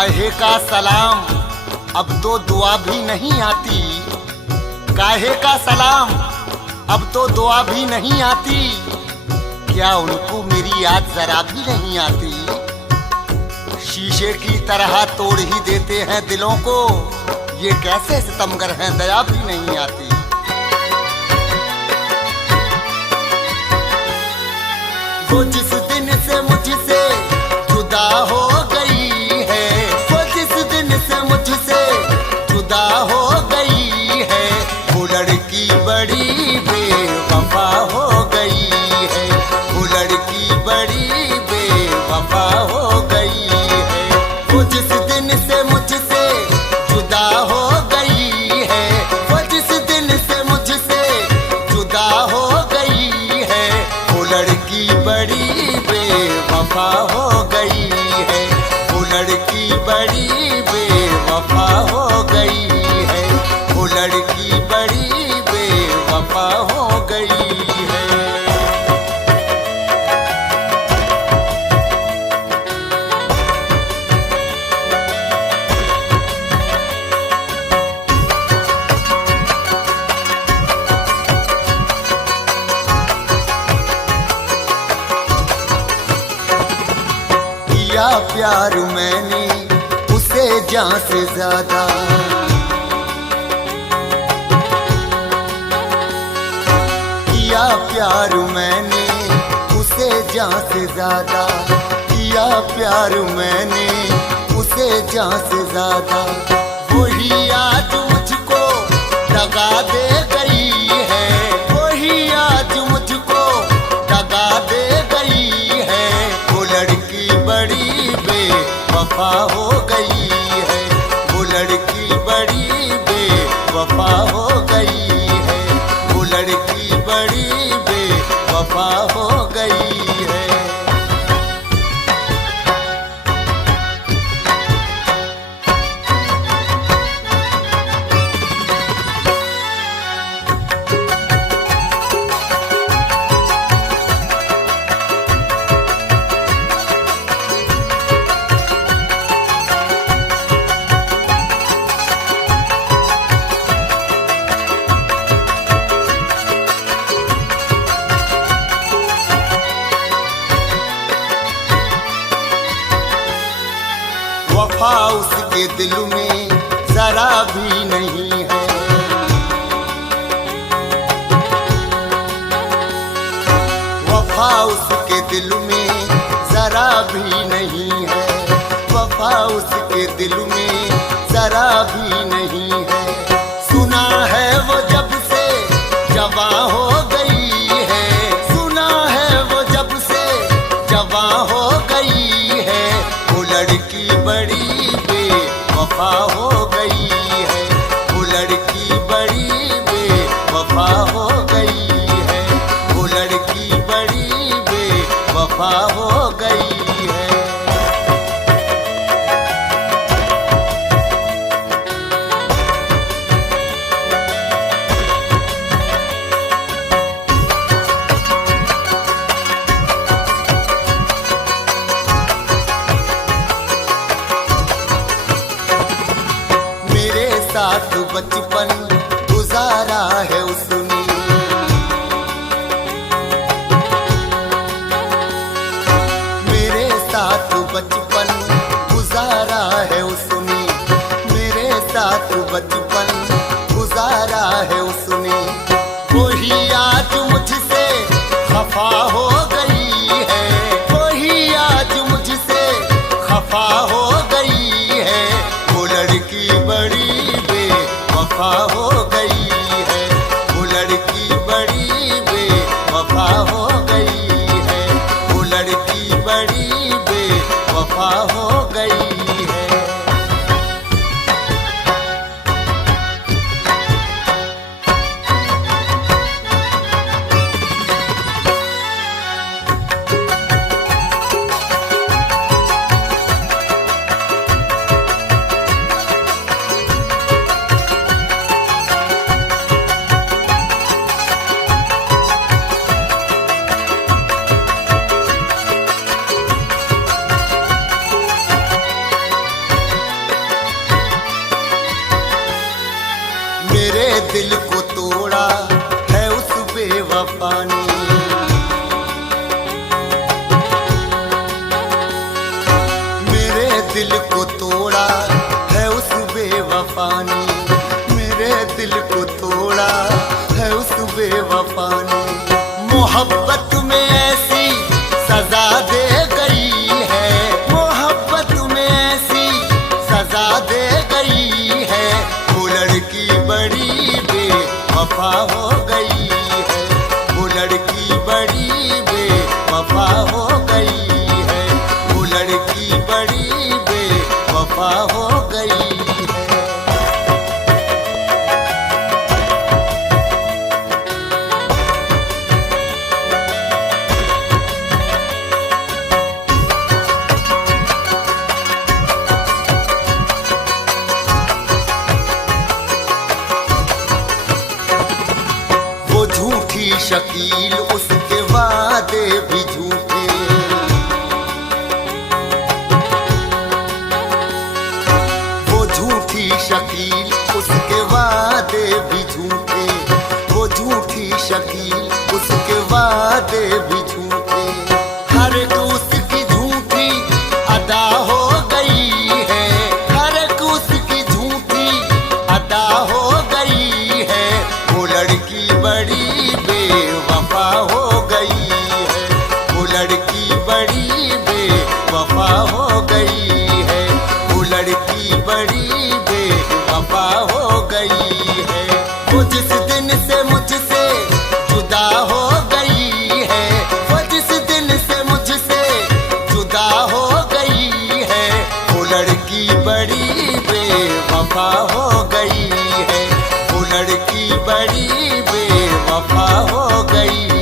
काहे का सलाम अब तो दुआ भी नहीं आती। काहे का सलाम अब तो दुआ भी नहीं आती। क्या उनको मेरी याद जरा भी नहीं आती। शीशे की तरह तोड़ ही देते हैं दिलों को। ये कैसे सितमगर हैं, दया भी नहीं आती। वो जिस दिन से मुझसे जुदा हो गई है, वो जिस दिन से मुझसे जुदा हो गई है, वो लड़की बड़ी बेवफा हो गई है। वो लड़की बड़ी बेवफा हो गई है। वो जिस दिन से मुझसे जुदा हो गई है, वो जिस दिन से मुझसे जुदा हो गई है, वो लड़की बड़ी बेवफा हो गई है। वो लड़की बड़ी बेवफा हो गई है। वो लड़की बड़ी बेवफा हो गई है। किया प्यार मैंने उसे जान से ज्यादा। किया प्यार मैंने उसे जान से ज्यादा। किया प्यार मैंने उसे जान से ज्यादा। वही आज मुझको दगा दे गई है। वही आज मुझको दगा दे गई है। वो लड़की बड़ी बेवफा हो गई है। वो लड़की बड़ी बेवफा हो गई है। वो लड़की बड़ी बेवफा हो गई है। वफा उसके दिल में जरा भी नहीं है। वफा उसके दिल में जरा भी नहीं है। वफा उसके दिल में जरा भी नहीं है। सुना है वो जब से जवां हो गई है। सुना है वो जब से जवां हो गई है। वो लड़की बड़ी बेवफा हो गई है। वो लड़की बड़ी बेवफा हो गई है। वो लड़की बड़ी बेवफा हो गई है। साथ बचपन गुजारा है उसने। मेरे साथ बचपन गुजारा है उसने। मेरे साथ बचपन गुजारा है उसने। वही आज मुझसे खफा हो गई है। वही आज मुझसे खफा हो गई है। वो लड़की बड़ी बेवफा हो गई है। वो लड़की बड़ी बेवफा हो गई है। वो लड़की बड़ी बेवफा हो गई है। बेवफा ने। मेरे दिल को तोड़ा है उस बेवफा ने, मेरे दिल को तोड़ा है उस बेवफा ने। मोहब्बत में ऐसी सजा दे गई है, मोहब्बत में ऐसी सजा दे गई है। वो लड़की बड़ी बेवफा हो गई है, वो लड़की बड़ी बेवफा हो गई है, वो लड़की बड़ी बेवफा हो गई है। झूठी शकील उसके वादे भी झूठे, वो झूठी शकील उसके वादे भी झूठे, वो झूठी शकील उसके वादे भी झूठे। हर एक उसकी झूठी अदा हो गई है, हर एक उसकी झूठी अदा हो गई है। वो लड़की बड़ी बेवफा हो गई है, वो लड़की बड़ी बेवफा हो गई है, वो लड़की बड़ी बेवफा हो गई है। वो जिस दिन से मुझसे जुदा हो गई है, वो जिस दिन से मुझसे जुदा हो गई है। वो लड़की बड़ी बेवफा हो गई है, वो लड़की बड़ी बेवफा हो गई।